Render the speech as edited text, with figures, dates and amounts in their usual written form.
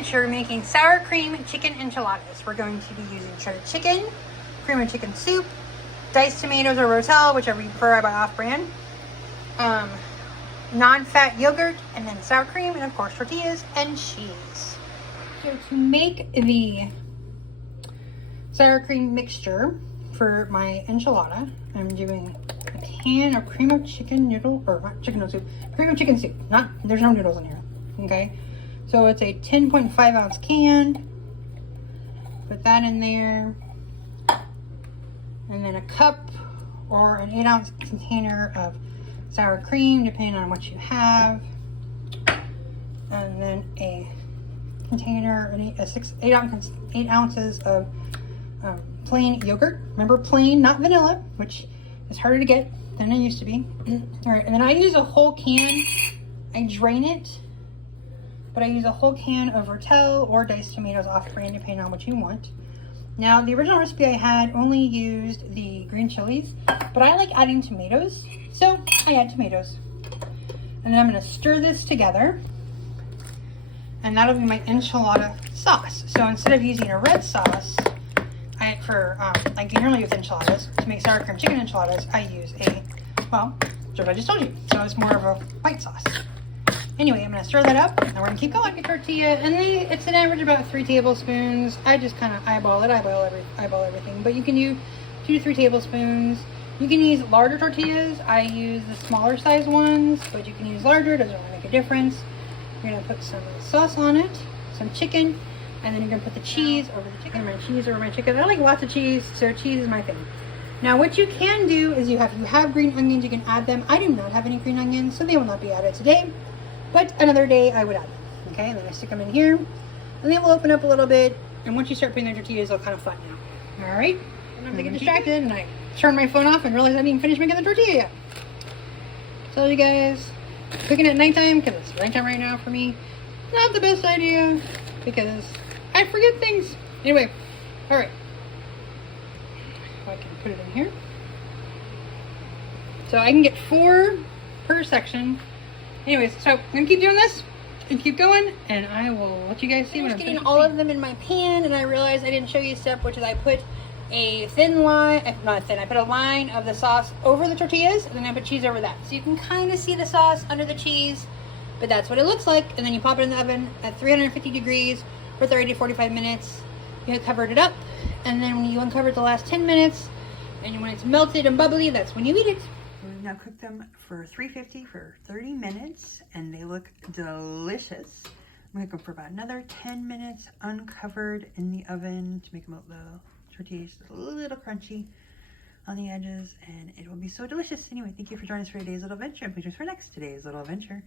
adventure making sour cream chicken enchiladas. We're going to be using shredded chicken, cream of chicken soup, diced tomatoes or rotel, whichever you prefer. I buy off-brand, non-fat yogurt, and then sour cream, and of course tortillas and cheese. So to make the sour cream mixture for my enchilada, I'm doing a can of cream of chicken noodle, or not chicken noodle soup, cream of chicken soup. There's no noodles in here, okay? So it's a 10.5 ounce can. Put that in there. And then a cup or an 8 ounce container of sour cream, depending on what you have. And then a container, 8 ounces of plain yogurt. Remember, plain, not vanilla, which is harder to get than it used to be. All right, and then I use a whole can. I drain it, but I use a whole can of rotel or diced tomatoes off-brand, depending on what you want. Now, the original recipe I had only used the green chilies, but I like adding tomatoes, so I add tomatoes. And then I'm going to stir this together, and that'll be my enchilada sauce. So instead of using a red sauce, like you normally use enchiladas, to make sour cream chicken enchiladas, I use what I just told you. So it's more of a white sauce. Anyway, I'm going to stir that up, and we're going to keep going. The tortilla, and it's an average about 3 tablespoons. I just kind of eyeball everything, but you can use 2 to 3 tablespoons. You can use larger tortillas. I use the smaller size ones, but you can use larger. It doesn't really make a difference. You're going to put some sauce on it, some chicken, and then you're going to put the cheese over the chicken. My cheese over my chicken. I like lots of cheese, so cheese is my thing. Now, what you can do is if you have green onions, you can add them. I do not have any green onions, so they will not be added today. But another day I would add them, okay? And then I stick them in here, and they will open up a little bit, and once you start putting the tortillas, they'll kind of flatten out, all right? Sometimes I get distracted, and I turn my phone off and realize I didn't even finish making the tortilla yet. Tell you guys, cooking at nighttime, because it's nighttime right now for me, not the best idea, because I forget things. Anyway, all right. If I can put it in here. So I can get 4 per section. Anyways, so I'm going to keep doing this and keep going, and I will let you guys see what I'm getting all of them in my pan, and I realized I didn't show you a step, which is I put a I put a line of the sauce over the tortillas, and then I put cheese over that. So you can kind of see the sauce under the cheese, but that's what it looks like. And then you pop it in the oven at 350 degrees for 30 to 45 minutes. You covered it up, and then when you uncover it the last 10 minutes, and when it's melted and bubbly, that's when you eat it. We've now cooked them for 350 for 30 minutes, and they look delicious. I'm gonna cook them for about another 10 minutes uncovered in the oven to make them the tortillas a little crunchy on the edges, and it will be so delicious. Anyway, thank you for joining us for today's little adventure, and please join us for today's little adventure.